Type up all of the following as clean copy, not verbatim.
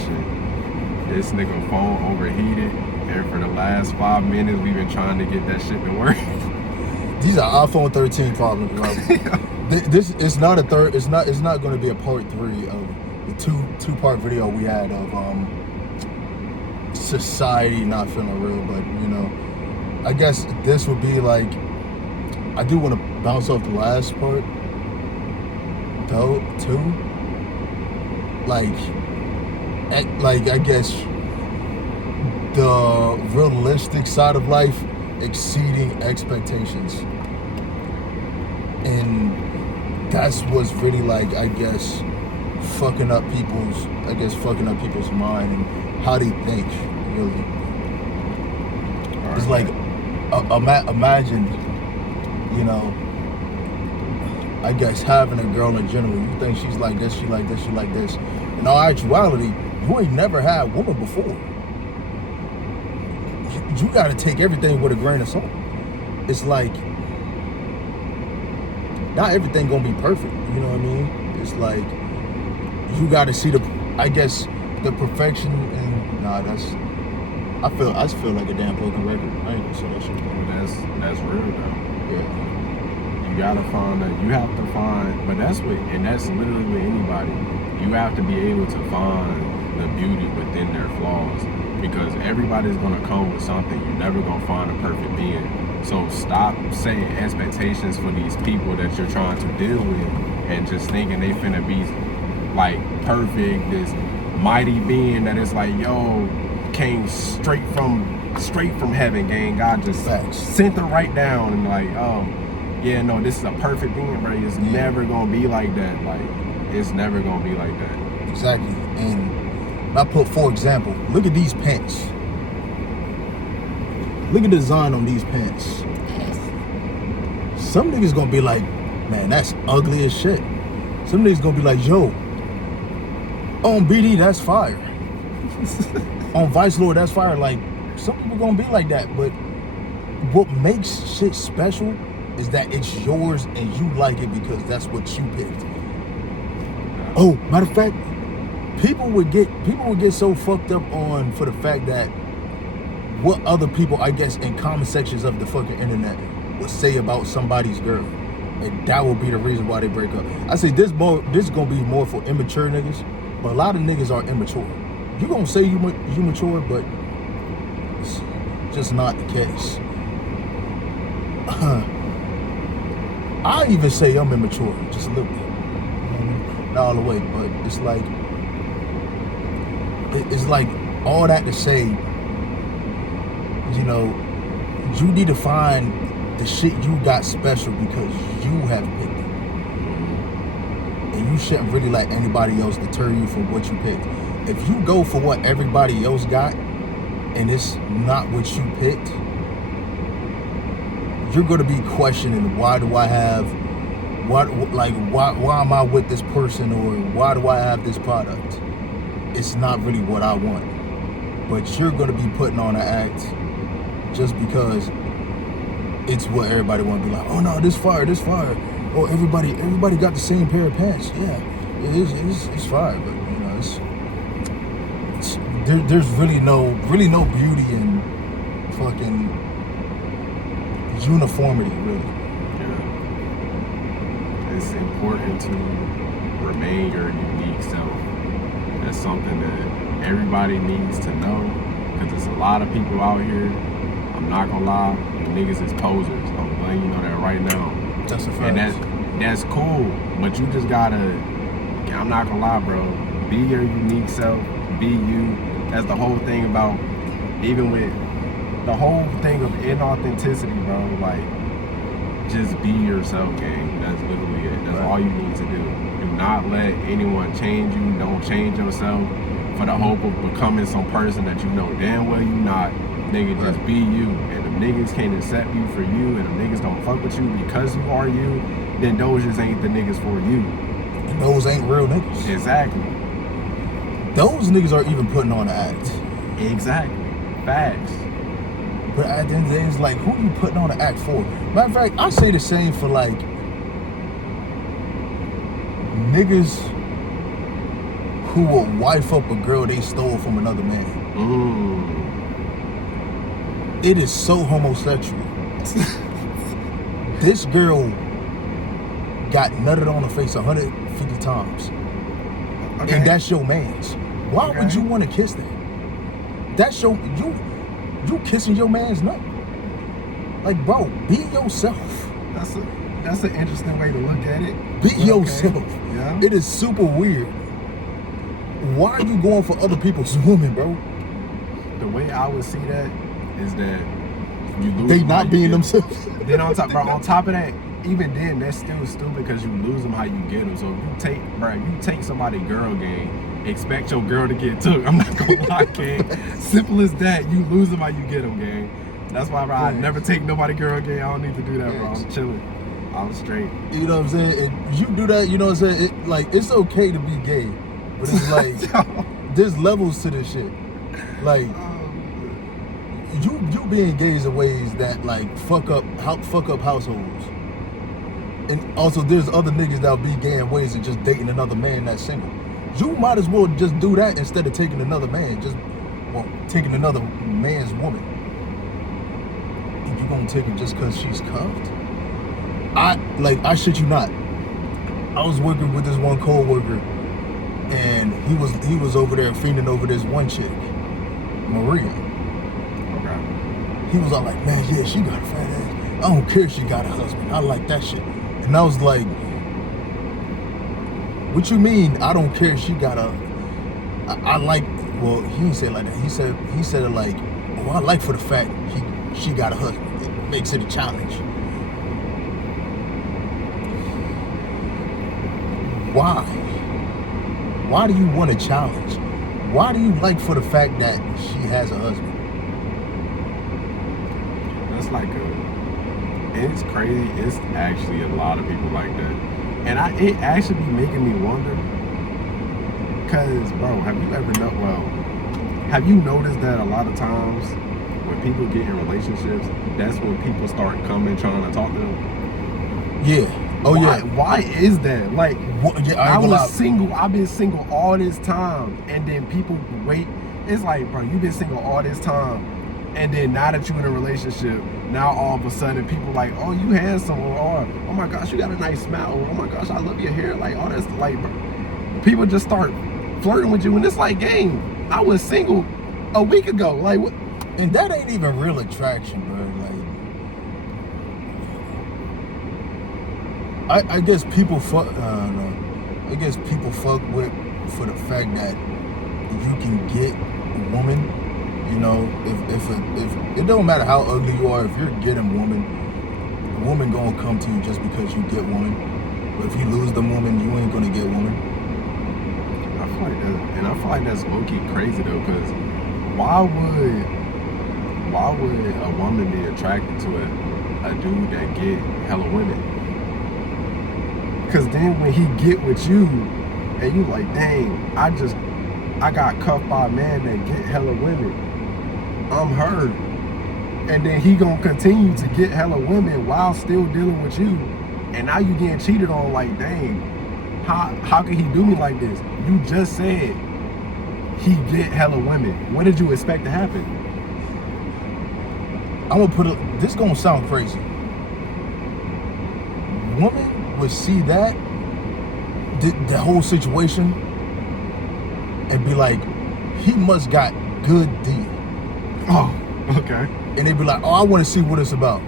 shit. This nigga phone overheated, and for the last 5 minutes, we've been trying to get that shit to work. These are iPhone 13 problems, bro. This is not a third. It's not going to be a part 3 of the two-part video we had of society not feeling real. But you know, I guess this would be like. I do want to bounce off the last part, though, too. Like I guess the realistic side of life exceeding expectations, and that's what's really like, I guess, fucking up people's mind and how they think, really. It's like, imagine, you know, I guess having a girl in general, you think she's like this, she like this, she like this. In all actuality, you ain't never had a woman before. You gotta take everything with a grain of salt. It's like, not everything gonna be perfect, you know what I mean? It's like, you gotta see the perfection, and I just feel like a damn broken record. I ain't gonna say that shit. That's real though. Yeah. You gotta find that. You have to find, but that's literally with anybody. You have to be able to find the beauty within their flaws, because everybody's gonna come with something. You're never gonna find a perfect being. So stop setting expectations for these people that you're trying to deal with, and just thinking they finna be like perfect, this mighty being that is like, yo, came straight from heaven, gang. God just sent her right down, and like, oh, yeah, no, this is a perfect being, bro. It's never gonna be like that. Like, it's never gonna be like that. Exactly. And I put, for example, look at these pants. Look at the design on these pants. Some niggas gonna be like, man, that's ugly as shit. Some niggas gonna be like, yo, on BD, that's fire. On Vice Lord, that's fire. Like, some people gonna be like that, but what makes shit special is that it's yours and you like it because that's what you picked. Oh, matter of fact, people would get so fucked up on for the fact that what other people, I guess, in comment sections of the fucking internet would say about somebody's girl, and that would be the reason why they break up. I say this is gonna be more for immature niggas, but a lot of niggas are immature. You gonna say you mature, but it's just not the case. I even say I'm immature, just a little bit. Not all the way, but it's like all that to say, you know, you need to find the shit you got special because you have picked it. And you shouldn't really let anybody else deter you from what you picked. If you go for what everybody else got and it's not what you picked, you're going to be questioning, why am I with this person, or why do I have this product? It's not really what I want. But you're going to be putting on an act just because it's what everybody want to be like, oh no, this fire. Oh, everybody got the same pair of pants. Yeah, it's fire, but you know, there's really no beauty in fucking uniformity, really. Yeah. It's important to remain your unique self. That's something that everybody needs to know, because there's a lot of people out here, I'm not gonna lie, niggas is posers. I'm letting you know that right now. That's a fact. And that's cool, but you just gotta, I'm not gonna lie, bro, be your unique self, be you. That's the whole thing about, even with the whole thing of inauthenticity, bro, like, just be yourself, gang. That's literally it. That's all you need to do. Do not let anyone change you. Don't change yourself for the hope of becoming some person that you know damn well you not. Nigga, just be you. And if niggas can't accept you for you, and if niggas don't fuck with you because you are you, then those just ain't the niggas for you. And those ain't real niggas. Exactly. Those niggas are even putting on an act. Exactly. Facts. But at the end of the day, it's like, who you putting on an act for? Matter of fact, I say the same for like niggas who will wife up a girl they stole from another man. It is so homosexual. This girl got nutted on her face 150 times. Okay. And that's your man's. Why would you want to kiss that? That's you kissing your man's nut. Like, bro, be yourself. That's an interesting way to look at it. Be yourself. Yeah. It is super weird. Why are you going for other people's women, bro? The way I would see that is that you lose. They not being themselves. Then on top of that, even then, that's still stupid because you lose them how you get them. So if you take somebody girl game, expect your girl to get took. I'm not gonna lie, gang. Simple as that. You lose them how you get them, gang. That's why, bro, I never take nobody girl game. I don't need to do that, bro. I'm chilling. I'm straight. You know what I'm saying? And you do that, you know what I'm saying? It's okay to be gay, but it's like there's levels to this shit. Like you being gay is in ways that like fuck up households. And also there's other niggas that'll be gay in ways of just dating another man that's single. You might as well just do that instead of taking another man, taking another man's woman. If you gonna take her just cause she's cuffed? I shit you not. I was working with this one co-worker and he was over there fiending over this one chick, Maria. Okay. He was all like, man, yeah, she got a fat ass. I don't care if she got a husband. I like that shit. And I was like, what you mean I don't care if she got I like, well, he didn't say it like that. He said it like, oh, I like for the fact she got a husband. It makes it a challenge. Why? Why do you want a challenge? Why do you like for the fact that she has a husband? That's like it's crazy. It's actually a lot of people like that. And it actually be making me wonder. Cause, bro, have you noticed that a lot of times when people get in relationships, that's when people start coming trying to talk to them? Yeah. Oh, yeah. Why is that? Like, Yeah, I was single. I've been single all this time, and then people wait. It's like, bro, you've been single all this time, and then now that you're in a relationship, now all of a sudden people like, oh, you handsome, or oh my gosh, you got a nice smile, or oh my gosh, I love your hair, like all that's like, bro, people just start flirting with you, and it's like, gang, I was single a week ago, like what? And that ain't even real attraction, bro. Like, I guess people fuck. I don't know. I guess people fuck with for the fact that you can get a woman. You know, if it don't matter how ugly you are, if you're getting woman, a woman gonna come to you just because you get woman. But if you lose the woman, you ain't gonna get woman. I feel like that's low-key crazy though, because why would a woman be attracted to a dude that get hella women? Because then when he get with you and you like, dang, I got cuffed by a man that get hella women, I'm hurt. And then he gonna continue to get hella women while still dealing with you, and now you getting cheated on. Like, dang, how can he do me like this? You just said he get hella women. What did you expect to happen? I'm gonna put this gonna sound crazy. Woman would see that the whole situation and be like, he must got good D. Oh, okay. And they'd be like, oh, I want to see what it's about.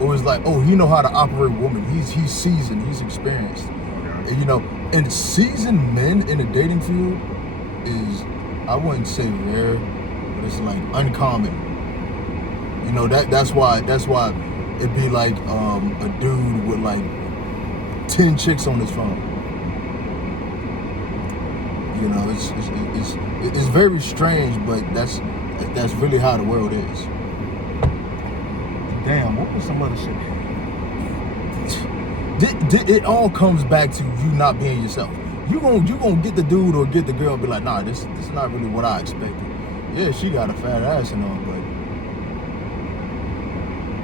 Or it's like, oh, he know how to operate women. He's seasoned, he's experienced. Okay. And, you know, and seasoned men in the dating field is, I wouldn't say rare, but it's like uncommon. You know, that's why it'd be like a dude with like 10 chicks on his phone. You know, it's very strange, but that's really how the world is. Damn, what was some other shit? It all comes back to you not being yourself. You gonna get the dude or get the girl and be like, nah, this is not really what I expected. Yeah, she got a fat ass and all, but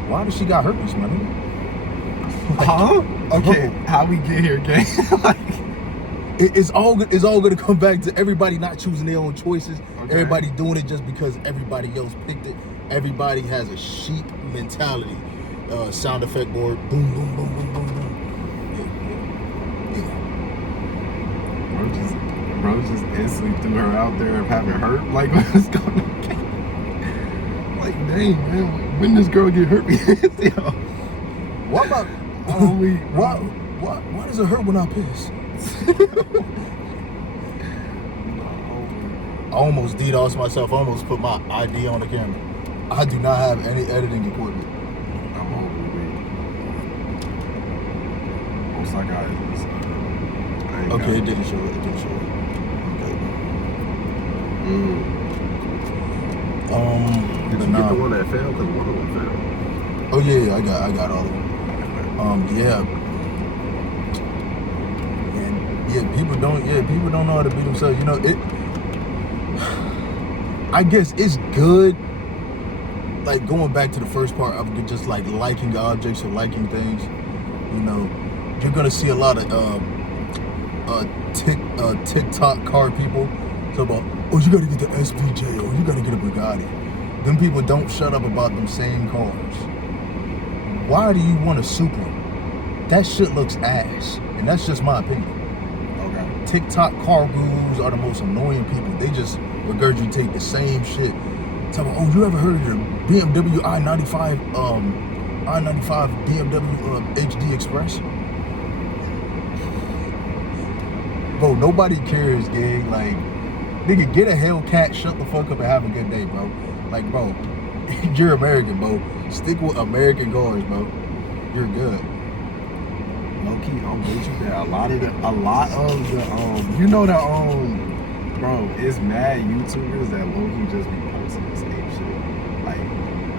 why does she got herpes, man? Huh? Okay, how we get here, gang? Like, It's all going to come back to everybody not choosing their own choices. Okay. Everybody doing it just because everybody else picked it. Everybody has a sheep mentality. Sound effect board, boom, boom, boom, boom, boom, boom. Yeah. Bro just instantly threw her out there of having hurt. Like, what's going on? Like, dang, man, when this girl get hurt? Yo. What about? Why does it hurt when I piss? I almost DDoS myself. I almost put my ID on the camera. I do not have any editing equipment. I'm overweight. Most I got is I ain't Okay, got it didn't show it. Okay. Did but you get nah. the one that failed? Because one of them failed. Oh yeah, I got all of them. People don't know how to beat themselves. You know, I guess it's good. Like going back to the first part of just like liking objects or liking things. You know, you're gonna see a lot of TikTok car people talk about, oh, you gotta get the SVJ or you gotta get a Bugatti. Them people don't shut up about them same cars. Why do you want a Supra? That shit looks ass, and that's just my opinion. Okay. TikTok car gurus are the most annoying people. They just regurgitate the same shit. Tell me, oh, you ever heard of the BMW i95 BMW HD Express? Bro, nobody cares, gang. Like, nigga, get a Hellcat, shut the fuck up, and have a good day, bro. Like, bro, you're American, bro. Stick with American cars, bro. You're good. Low key, I'm with you there. A lot of the, you know the, bro, it's mad YouTubers that low key just be posting the same shit.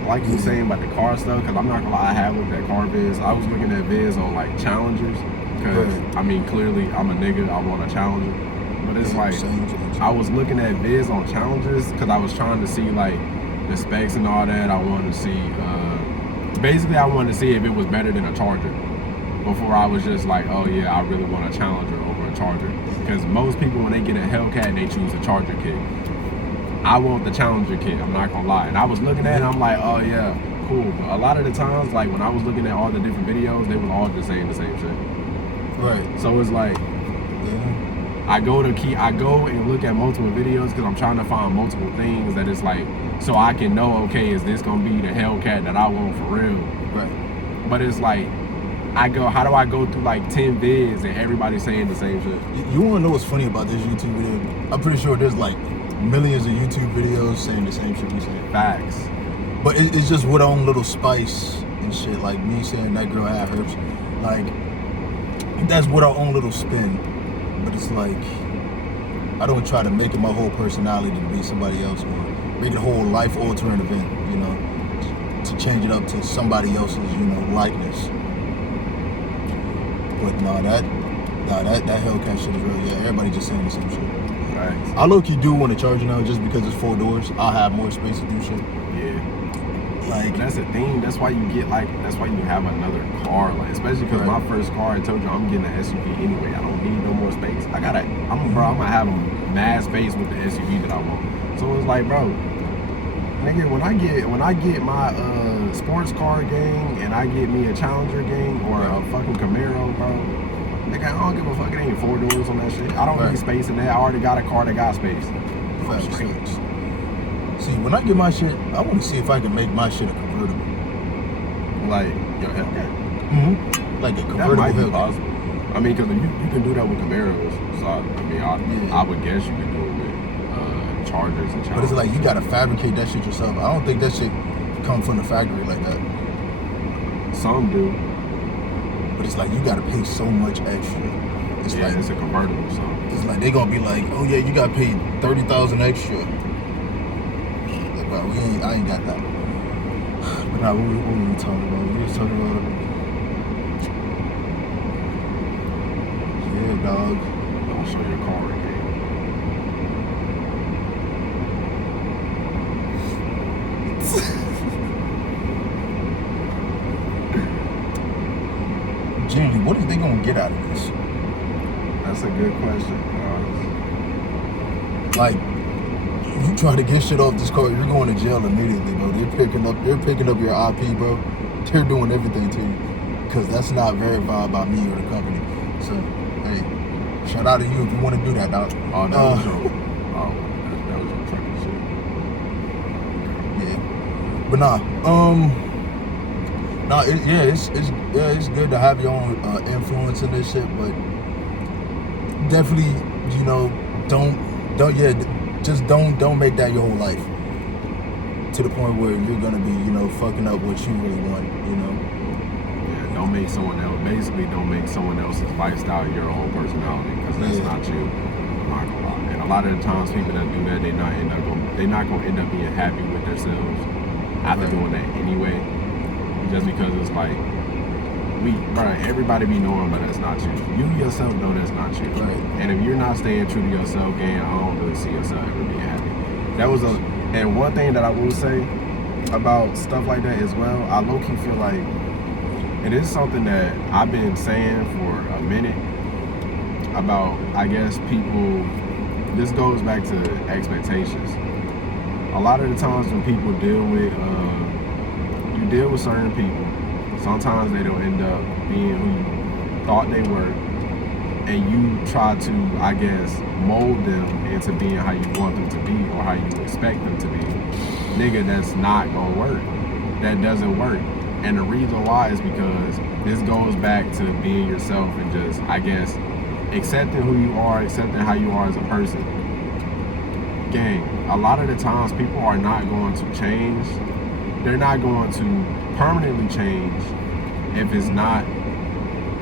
Like you saying about the car stuff, because I'm not gonna lie, I have looked at car vids. I was looking at vids on like Challengers, because I mean, clearly I'm a nigga, I want a Challenger. But it's like, I was looking at vids on Challengers because I was trying to see like the specs and all that. I wanted to see, basically I wanted to see if it was better than a Charger. Before I was just like, oh yeah, I really want a Challenger over a Charger. Because most people, when they get a Hellcat, they choose a Charger kit. I want the Challenger kit, I'm not gonna lie. And I was looking at it, I'm like, oh yeah, cool. But a lot of the times, like when I was looking at all the different videos, they was all just saying the same shit. Right. So it's like, I go and look at multiple videos because I'm trying to find multiple things that it's like, so I can know, okay, is this gonna be the Hellcat that I want for real? Right. But it's like, how do I go through like 10 vids and everybody's saying the same shit? You wanna know what's funny about this YouTube video? I'm pretty sure there's like millions of YouTube videos saying the same shit we say. Facts. But it's just with our own little spice and shit. Like me saying that girl had herpes. Like, that's with our own little spin. But it's like, I don't try to make it my whole personality to be somebody else or make it a whole life-altering event, you know, to change it up to somebody else's, you know, likeness. But that Hellcat shit is real. Yeah, everybody just saying the same shit. Right. I low-key do want to charge it now just because it's 4 doors. I'll have more space to do shit. Yeah. Like, that's the thing. That's why you have another car. Like, especially because my first car, I told you I'm getting an SUV anyway. I don't need no more space. I'm gonna have a mad space with the SUV that I want. So it's like, bro, nigga, when I get my sports car gang and I get me a Challenger gang or a fucking Camaro, bro, nigga, I don't give a fuck. It ain't 4 doors on that shit. I don't need space in that. I already got a car that got space. Facts. See, when I get my shit, I want to see if I can make my shit a convertible. Like your Hellcat. Like a convertible. That might be Hellcat. possible. I mean, because you can do that with Camaros. So I would guess you can do it with Chargers and Challengers. But it's like you gotta fabricate that shit yourself. I don't think that shit come from the factory like that. Some do. But it's like you gotta pay so much extra. It's like it's a convertible, so it's like they gonna be like, oh yeah, you gotta pay $30,000 extra. Like, bro, I ain't got that. But now what were we talking about? We was talking about, yeah, dog. Don't show your car again. Genuinely, what are they gonna get out of this? That's a good question. Like, you try to get shit off this car, you're going to jail immediately, bro. They're picking up your IP, bro. They're doing everything to you, because that's not verified by me or the company. So, hey, shout out to you if you want to do that, dog. Oh, that was your, that was your trucking shit. Yeah, but it's good to have your own influence in this shit, but definitely, you know, don't make that your whole life, to the point where you're gonna be, you know, fucking up what you really want, you know. Yeah, don't make someone else's lifestyle your whole personality, because that's not you. I'm not gonna lie. And a lot of the times people that do that, they're not gonna end up being happy with themselves after doing that anyway. Just because it's like, everybody be knowing, but that's not you. You yourself know that's not you. Right. And if you're not staying true to yourself, gang, I don't really see yourself ever being happy. And one thing that I will say about stuff like that as well, I low-key feel like, and it's something that I've been saying for a minute about, I guess, people, this goes back to expectations. A lot of the times when people deal with certain people, sometimes they don't end up being who you thought they were, and you try to, I guess, mold them into being how you want them to be or how you expect them to be. Nigga, that's not gonna work. That doesn't work. And the reason why is because this goes back to being yourself and just, I guess, accepting who you are, accepting how you are as a person. Gang, a lot of the times people are not going to change. They're not going to permanently change if it's not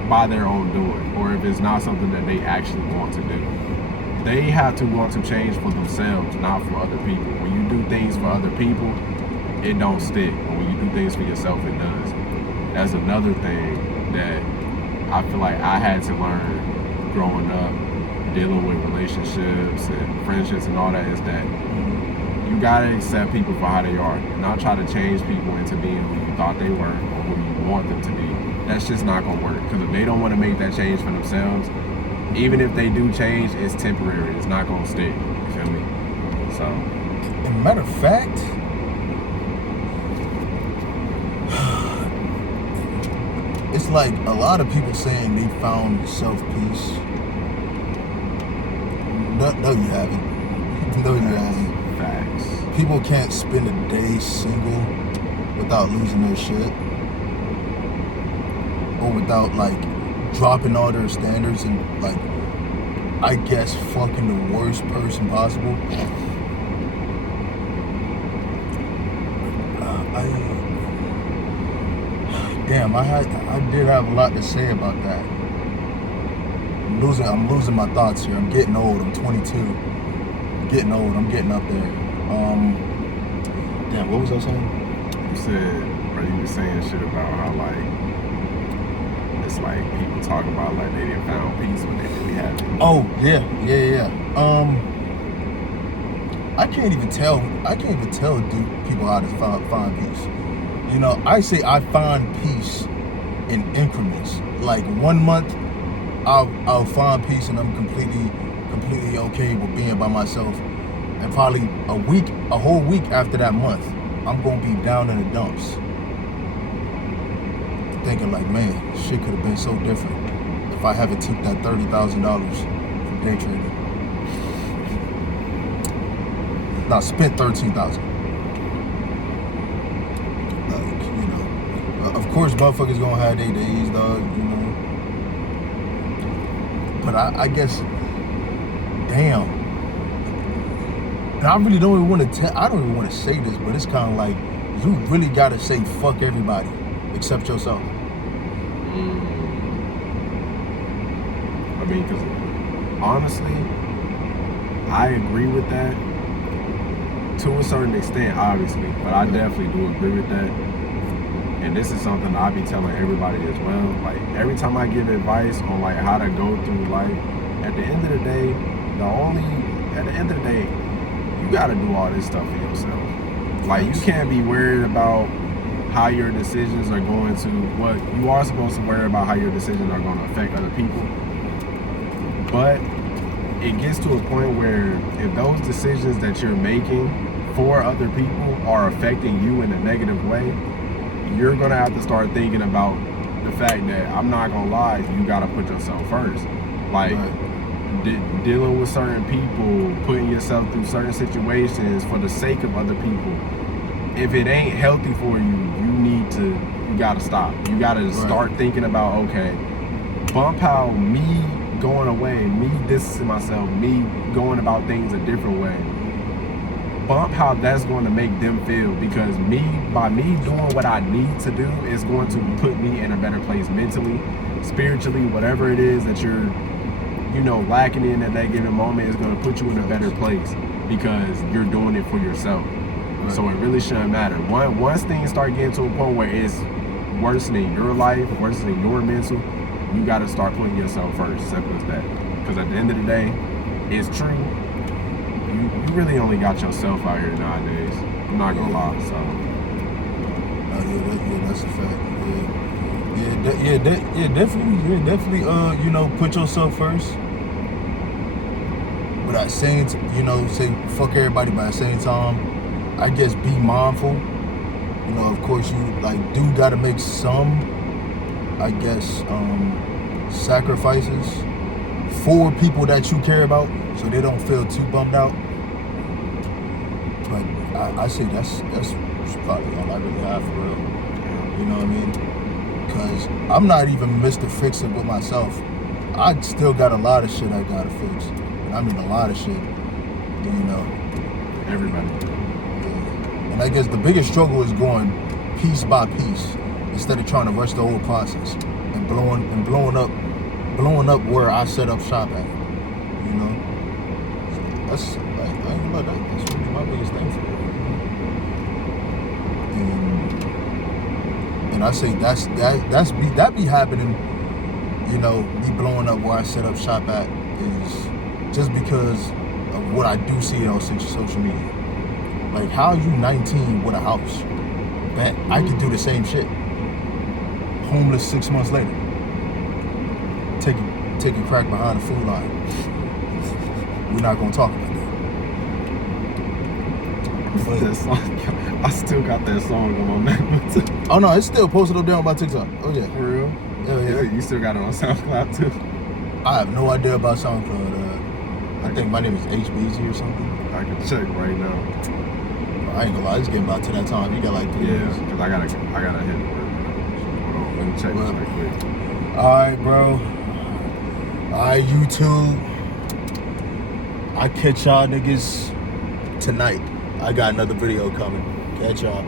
by their own doing, or if it's not something that they actually want to do. They have to want to change for themselves, not for other people. When you do things for other people, it don't stick. But when you do things for yourself, it does. That's another thing that I feel like I had to learn growing up, dealing with relationships and friendships and all that, is that you gotta accept people for how they are, not try to change people into being who you thought they were or who you want them to be. That's just not gonna work, because if they don't want to make that change for themselves, even if they do change, it's temporary. It's not gonna stick. You feel me? So, as a matter of fact, it's like a lot of people saying they found self-peace. No, you haven't. No, you haven't. facts. People can't spend a day single without losing their shit, or without, like, dropping all their standards and, like, I guess, fucking the worst person possible. I did have a lot to say about that. I'm losing my thoughts here. I'm getting old. I'm 22. I'm getting old. I'm getting up there. Damn, what was I saying? You were saying shit about how, like, it's like people talk about like they didn't found peace when they really haven't. Oh, yeah. I can't even tell people how to find peace. You know, I say I find peace in increments. Like 1 month, I'll find peace and I'm completely okay with being by myself. And probably a whole week after that month, I'm gonna be down in the dumps, thinking like, man, shit could have been so different if I haven't took that $30,000 from day trading. Now spent $13,000. Like, you know, of course, motherfuckers gonna have their days, dog. You know, but I guess, damn. And I really don't even want to I don't even want to say this, but it's kind of like you really gotta say fuck everybody except yourself. I mean, because honestly, I agree with that to a certain extent, obviously, but I definitely do agree with that. And this is something I be telling everybody as well. Like, every time I give advice on like how to go through life, at the end of the day, you gotta do all this stuff for yourself. Like, you can't be worried about how your decisions are going to, what you are supposed to worry about how your decisions are going to affect other people. But it gets to a point where if those decisions that you're making for other people are affecting you in a negative way, you're gonna have to start thinking about the fact that, I'm not gonna lie, you gotta put yourself first. Like, dealing with certain people, putting yourself through certain situations for the sake of other people. If it ain't healthy for you, you gotta stop. You gotta start thinking about, okay, bump how me going away, me distancing myself, me going about things a different way. Bump how that's going to make them feel, because by me doing what I need to do is going to put me in a better place mentally, spiritually, whatever it is that you're, lacking in at that given moment is going to put you in a better place because you're doing it for yourself. Right. So it really shouldn't matter. Once things start getting to a point where it's worsening your life, worsening your mental, you got to start putting yourself first. Simple as that. Because at the end of the day, it's true. You really only got yourself out here nowadays. I'm not gonna lie. So. That's a fact. Definitely. Put yourself first. But at the same, say fuck everybody. But at the same time, I guess be mindful. Of course, you do gotta make some, I guess, sacrifices for people that you care about, so they don't feel too bummed out. But I say that's probably all I really have for real. You know what I mean? Because I'm not even Mr. Fix It with myself. I still got a lot of shit I gotta fix. And I mean a lot of shit. Everybody. Yeah. And I guess the biggest struggle is going piece by piece instead of trying to rush the whole process and blowing up where I set up shop at. That's that's really my biggest thing for it. And I say that be happening. Me blowing up where I set up shop at is just because of what I do see on social media. Like, how are you 19 with a house? That I could do the same shit. Homeless 6 months later. Taking crack behind the food line. We're not gonna talk about that. That song, I still got that song on my Mac. Oh no, it's still posted up there on my TikTok. Oh yeah. For real? Yeah. You still got it on SoundCloud too? I have no idea about SoundCloud. I think my name is HBZ or something. I can check right now. I ain't gonna lie, it's getting about to that time. You got like 3 years. Yeah, because I gotta hit it. Hold on, let me check this right quick. Alright, bro. Alright, YouTube. I catch y'all niggas tonight. I got another video coming. Catch y'all.